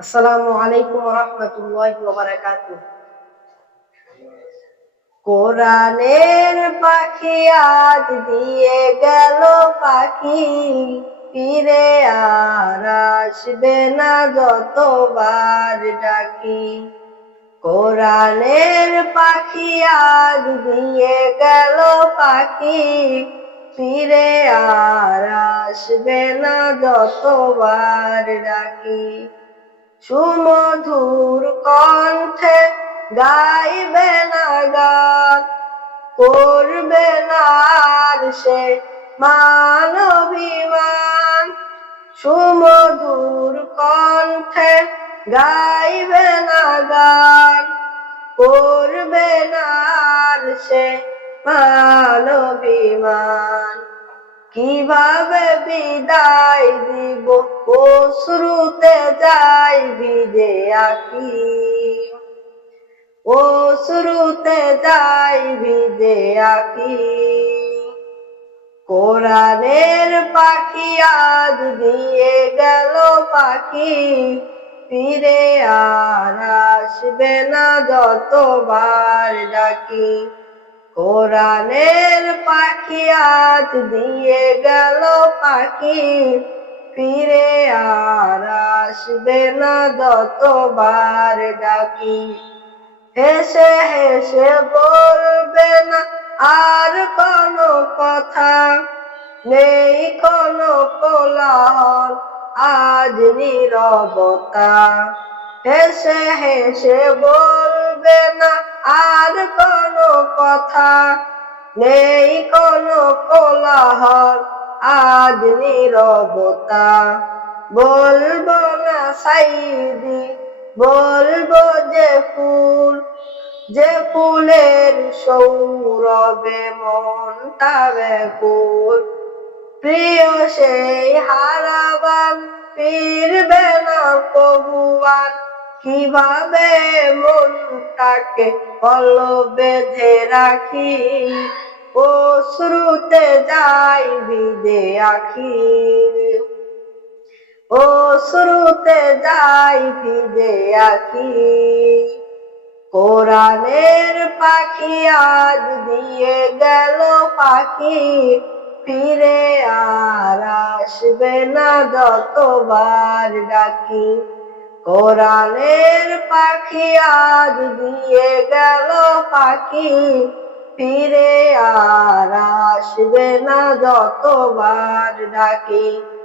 আসসালামু আলাইকুম রহমতুল্লাহ বারাকাতুহ। কোরআনের পাখি আজ দিয়ে গেল পাখি, ফিরে আর আসবে না যতবার ডাকি। কোরআনের পাখি আজ দিয়ে গেল পাখি, ফিরে আর আসবে না যতবার ডাকি। সুমধুর কণ্ঠে গাইবে না গান করবে না সে মানবিমান। সুমধুর কণ্ঠে গাইবে না গান করবে না সে মানবিমান। কীভাবে বিদায় দিব? ও শুরুতে যাই ভিজে আঁকি। ও শুরুতে যাই ভিজে আঁকি। কোরআনের পাখি আজ দিয়ে গেল পাখি। ফিরে আর আসবে না যতবার ডাকি। কোরআনের পাখি আজ দিয়ে গেল পাখি। ফিরে আর আসবে না যতবার ডাকি। হেসে হেসে বলবে না, আর কোনো কথা নেই, কোনো কোলাহল, আজ নীরবতা। হেসে হেসে বলবে না, আর কোনো কথা নেই কোনো কোলাহল, আজ নীরবতা। বলব না সাইদি, বলব যে ফুল, যে ফুলের সৌরবে তাবে ফুল। প্রিয় সেই হারাবান, ফিরবে না কবুয়ান কীভাবে মনটাকে কল বেঁধে রাখি? ও শ্রুতে যাই বিদে আখি। ও শ্রুতে যাই ভিজে আখি। কোরআনের পাখি আজ দিয়ে গেল পাখি। ফিরে আর আসবে না যতবার ডাকি। কোরআনের পাখি আজ দিয়ে গেল পাখি। ফিরে আর আসবে না যতবার ডাকি।